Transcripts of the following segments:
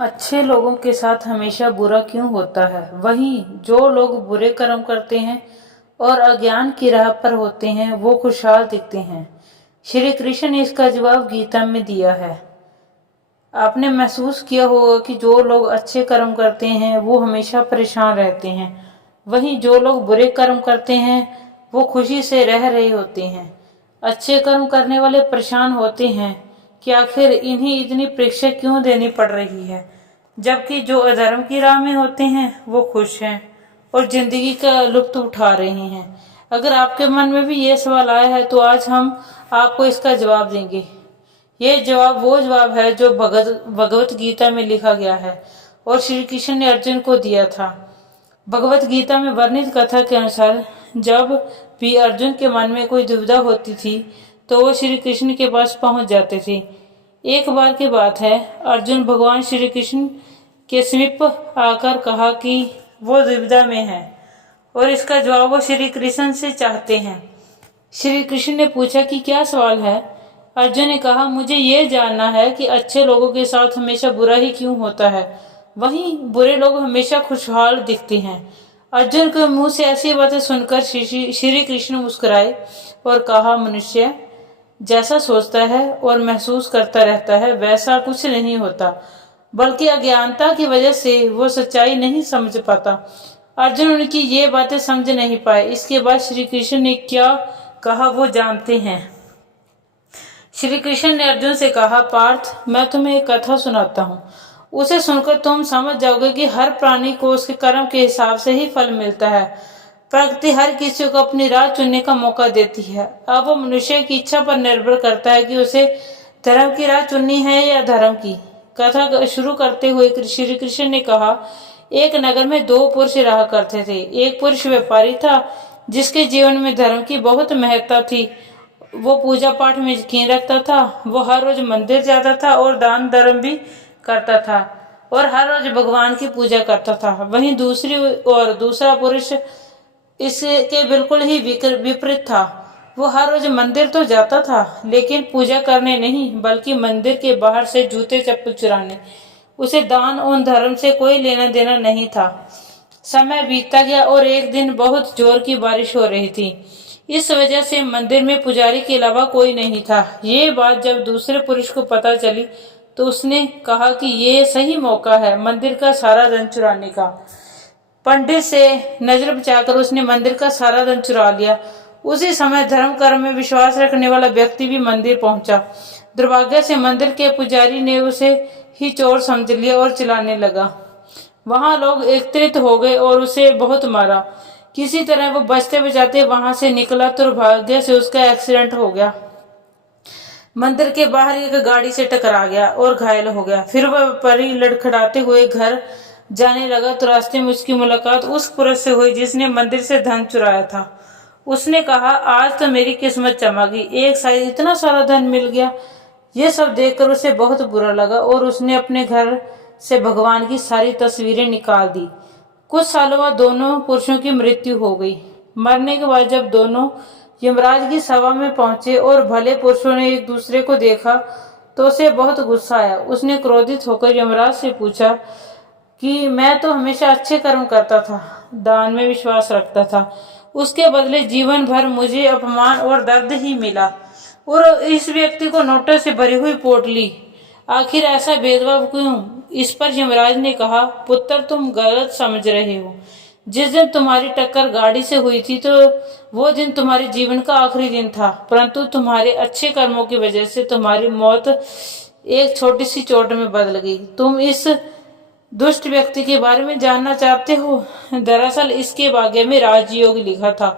अच्छे लोगों के साथ हमेशा बुरा क्यों होता है? वहीं जो लोग बुरे कर्म करते हैं और अज्ञान की राह पर होते हैं वो खुशहाल दिखते हैं। श्री कृष्ण ने इसका जवाब गीता में दिया है। आपने महसूस किया होगा कि जो लोग अच्छे कर्म करते हैं वो हमेशा परेशान रहते हैं, वहीं जो लोग बुरे कर्म करते हैं वो खुशी से रह रहे होते हैं। अच्छे कर्म करने वाले परेशान होते हैं कि आखिर इन्हें इतनी परीक्षा क्यों देनी पड़ रही है, जबकि जो अधर्म की राह में होते हैं वो खुश हैं और जिंदगी का लुत्फ उठा रहे हैं। अगर आपके मन में भी ये सवाल आया है तो आज हम आपको इसका जवाब देंगे। ये जवाब वो जवाब है जो भगवत गीता में लिखा गया है और श्री कृष्ण ने अर्जुन को दिया था। भगवत गीता में वर्णित कथा के अनुसार जब भी अर्जुन के मन में कोई दुविधा होती थी तो वो श्री कृष्ण के पास पहुंच जाते थे। एक बार की बात है, अर्जुन भगवान श्री कृष्ण के समीप आकर कहा कि वो दुविधा में है और इसका जवाब वो श्री कृष्ण से चाहते हैं। श्री कृष्ण ने पूछा कि क्या सवाल है? अर्जुन ने कहा, मुझे ये जानना है कि अच्छे लोगों के साथ हमेशा बुरा ही क्यों होता है, वहीं बुरे लोग हमेशा खुशहाल दिखते हैं। अर्जुन के मुंह से ऐसी बातें सुनकर श्री कृष्ण मुस्कुराए और कहा, मनुष्य जैसा सोचता है और महसूस करता रहता है वैसा कुछ नहीं होता, बल्कि अज्ञानता की वजह से वो सच्चाई नहीं समझ पाता। अर्जुन उनकी ये बातें समझ नहीं पाए। इसके बाद श्री कृष्ण ने क्या कहा वो जानते हैं। श्री कृष्ण ने अर्जुन से कहा, पार्थ, मैं तुम्हें एक कथा सुनाता हूँ। उसे सुनकर तुम समझ जाओगे कि हर प्राणी को उसके कर्म के हिसाब से ही फल मिलता है। प्रकृति हर किसी को अपनी राह चुनने का मौका देती है। अब वो मनुष्य की इच्छा पर निर्भर करता है कि उसे धर्म की राह चुननी है या धर्म की। कथा शुरू करते हुए श्री कृष्ण ने कहा, एक नगर में दो पुरुष रहा करते थे। एक पुरुष व्यापारी था जिसके जीवन में धर्म की बहुत महत्ता थी। वो पूजा पाठ में यकीन रखता था। वो हर रोज मंदिर जाता था और दान धर्म भी करता था और हर रोज भगवान की पूजा करता था। वहीं दूसरी और दूसरा पुरुष इसके बिल्कुल ही विपरीत था। वो हर रोज मंदिर तो जाता था लेकिन पूजा करने नहीं, बल्कि मंदिर के बाहर से जूते चप्पल चुराने। उसे दान और धर्म से कोई लेना देना नहीं था। समय बीतता गया और एक दिन बहुत जोर की बारिश हो रही थी। इस वजह से मंदिर में पुजारी के अलावा कोई नहीं था। ये बात जब दूसरे पुरुष को पता चली तो उसने कहा कि ये सही मौका है मंदिर का सारा धन चुराने का। पंडित से नजर बचाकर उसने मंदिर का सारा धन चुरा लिया। उसी समय धर्म कर्म में विश्वास रखने वाला व्यक्ति भी मंदिर पहुंचा। दुर्भाग्य से मंदिर के पुजारी ने उसे ही चोर समझ लिया और चिल्लाने लगा। वहां लोग एकत्रित हो गए और उसे बहुत मारा। किसी तरह वो बचते बचाते वहां से निकला तो दुर्भाग्य से उसका एक्सीडेंट हो गया। मंदिर के बाहर एक गाड़ी से टकरा गया और घायल हो गया। फिर वह परी लड़खड़ाते हुए घर जाने लगा तो रास्ते में उसकी मुलाकात उस पुरुष से हुई जिसने मंदिर से धन चुराया था। उसने कहा, आज तो मेरी किस्मत चमक गई, एक साथ इतना सारा धन मिल गया। ये सब देखकर उसे बहुत बुरा लगा और उसने अपने घर से भगवान की सारी तस्वीरें निकाल दी। कुछ सालों बाद दोनों पुरुषों की मृत्यु हो गई। मरने के बाद जब दोनों यमराज की सभा में पहुंचे और भले पुरुषों ने एक दूसरे को देखा तो उसे बहुत गुस्सा आया। उसने क्रोधित होकर यमराज से पूछा कि मैं तो हमेशा अच्छे कर्म करता था, दान में विश्वास रखता था, उसके बदले जीवन भर मुझे अपमान और दर्द ही मिला। और इस व्यक्ति को नोटों से भरी हुई पोटली, आखिर ऐसा भेदभाव क्यों? इस पर यमराज ने कहा, पुत्र, तुम गलत समझ रहे हो। जिस दिन तुम्हारी टक्कर गाड़ी से हुई थी तो वो दिन तुम्हारे जीवन का आखिरी दिन था, परंतु तुम्हारे अच्छे कर्मों की वजह से तुम्हारी मौत एक छोटी सी चोट में बदल गई। तुम इस दुष्ट व्यक्ति के बारे में जानना चाहते हो? दरअसल इसके भाग्य में राजयोग लिखा था,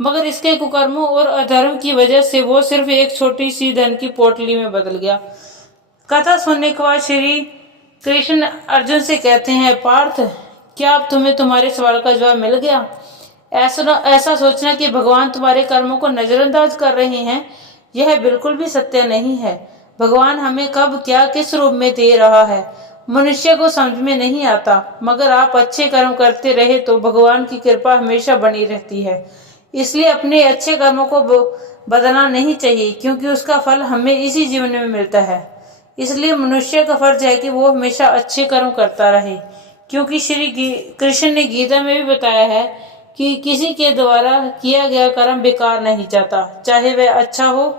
मगर इसके कुकर्मों और अधर्म की वजह से वो सिर्फ एक छोटी सी धन की पोटली में बदल गया। कथा सुनने के बाद श्री कृष्ण अर्जुन से कहते हैं, पार्थ, क्या अब तुम्हें तुम्हारे सवाल का जवाब मिल गया? ऐसा सोचना कि भगवान तुम्हारे कर्मों को नजरअंदाज कर रहे हैं, यह बिल्कुल भी सत्य नहीं है। भगवान हमें कब क्या किस रूप में दे रहा है मनुष्य को समझ में नहीं आता, मगर आप अच्छे कर्म करते रहे तो भगवान की कृपा हमेशा बनी रहती है। इसलिए अपने अच्छे कर्मों को बदलना नहीं चाहिए, क्योंकि उसका फल हमें इसी जीवन में मिलता है। इसलिए मनुष्य का फर्ज है कि वो हमेशा अच्छे कर्म करता रहे, क्योंकि श्री कृष्ण ने गीता में भी बताया है कि किसी के द्वारा किया गया कर्म बेकार नहीं जाता, चाहे वह अच्छा हो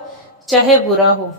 चाहे बुरा हो।